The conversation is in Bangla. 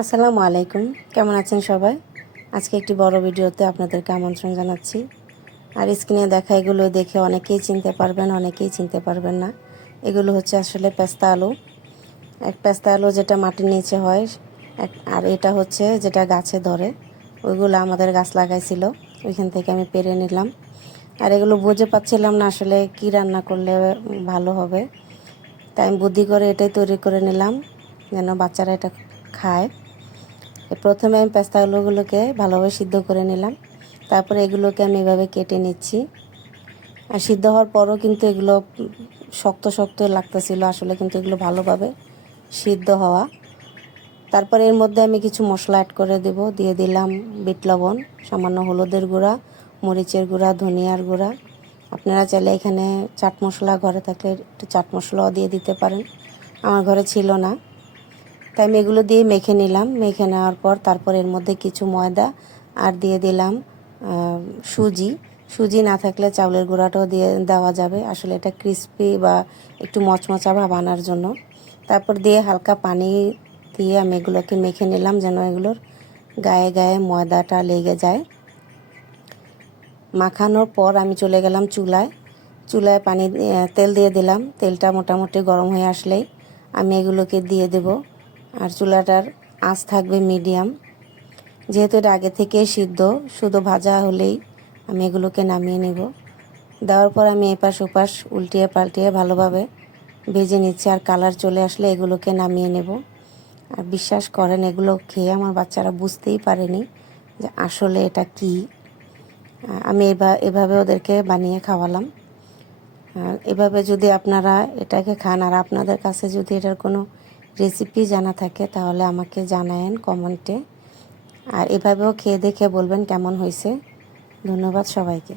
আসসালামু আলাইকুম, কেমন আছেন সবাই? আজকে একটি বড় ভিডিওতে আপনাদেরকে আমন্ত্রণ জানাচ্ছি। আর স্ক্রিনে দেখা এগুলো দেখে অনেকেই চিনতে পারবেন, অনেকেই চিনতে পারবেন না। এগুলো হচ্ছে আসলে পেস্তা আলু। পেস্তা আলু যেটা মাটির নিচে হয়, আর এটা হচ্ছে যেটা গাছে ধরে। ওইগুলো আমাদের গাছ লাগাইছিল, ওইখান থেকে আমি পেরে নিলাম। আর এগুলো বুঝে পাচ্ছিলাম না আসলে কি রান্না করলে ভালো হবে, তাই আমি বুদ্ধি করে এটাই তৈরি করে নিলাম যেন বাচ্চারা এটা খায়। প্রথমে আমি পেস্তা আলুগুলোকে ভালোভাবে সিদ্ধ করে নিলাম, তারপরে এগুলোকে আমি এভাবে কেটে নিচ্ছি। আর সিদ্ধ হওয়ার পরও কিন্তু এগুলো শক্ত শক্ত লাগতেছিল, আসলে কিন্তু এগুলো ভালোভাবে সিদ্ধ হওয়া। তারপরে এর মধ্যে আমি কিছু মশলা অ্যাড করে দিয়ে দিলাম বিট লবণ, সামান্য হলুদের গুঁড়া, মরিচের গুঁড়া, ধনিয়ার গুঁড়া। আপনারা চাইলে এখানে চাট মশলা ঘরে থাকলে একটু চাট মশলাও দিয়ে দিতে পারেন, আমার ঘরে ছিল না। তাই আমি এগুলো দিয়ে মেখে নিলাম। মেখে নেওয়ার পর তারপর এর মধ্যে কিছু ময়দা আর দিয়ে দিলাম সুজি। সুজি না থাকলে চাউলের গুঁড়াটাও দেওয়া যাবে, আসলে এটা ক্রিস্পি বা একটু মচমচা ভাব আনার জন্য। তারপর দিয়ে হালকা পানি দিয়ে আমি এগুলোকে মেখে নিলাম যেন এগুলোর গায়ে গায়ে ময়দাটা লেগে যায়। মাখানোর পর আমি চলে গেলাম চুলায়। তেল দিয়ে দিলাম। তেলটা মোটামুটি গরম হয়ে আসলেই আমি এগুলোকে দিয়ে দেব। আর চুলাটার আঁচ থাকবে মিডিয়াম। যেহেতু এটা আগে থেকে সিদ্ধ, শুধু ভাজা হলেই আমি এগুলোকে নামিয়ে নেব। দেওয়ার পর আমি এপাশ ওপাশ উল্টিয়ে পাল্টিয়ে ভালোভাবে ভেজে নিচ্ছি। আর কালার চলে আসলে এগুলোকে নামিয়ে নেব। আর বিশ্বাস করেন, এগুলো খেয়ে আমার বাচ্চারা বুঝতেই পারেনি যে আসলে এটা কী। আমি এভাবে ওদেরকে বানিয়ে খাওয়ালাম। এভাবে যদি আপনারা এটাকে খান, আর আপনাদের কাছে যদি এটার কোনো রেসিপি জানা থাকে তাহলে আমাকে জানায়েন কমেন্টে। আর এভাবেও খেয়ে দেখে বলবেন কেমন হয়েছে। ধন্যবাদ সবাইকে।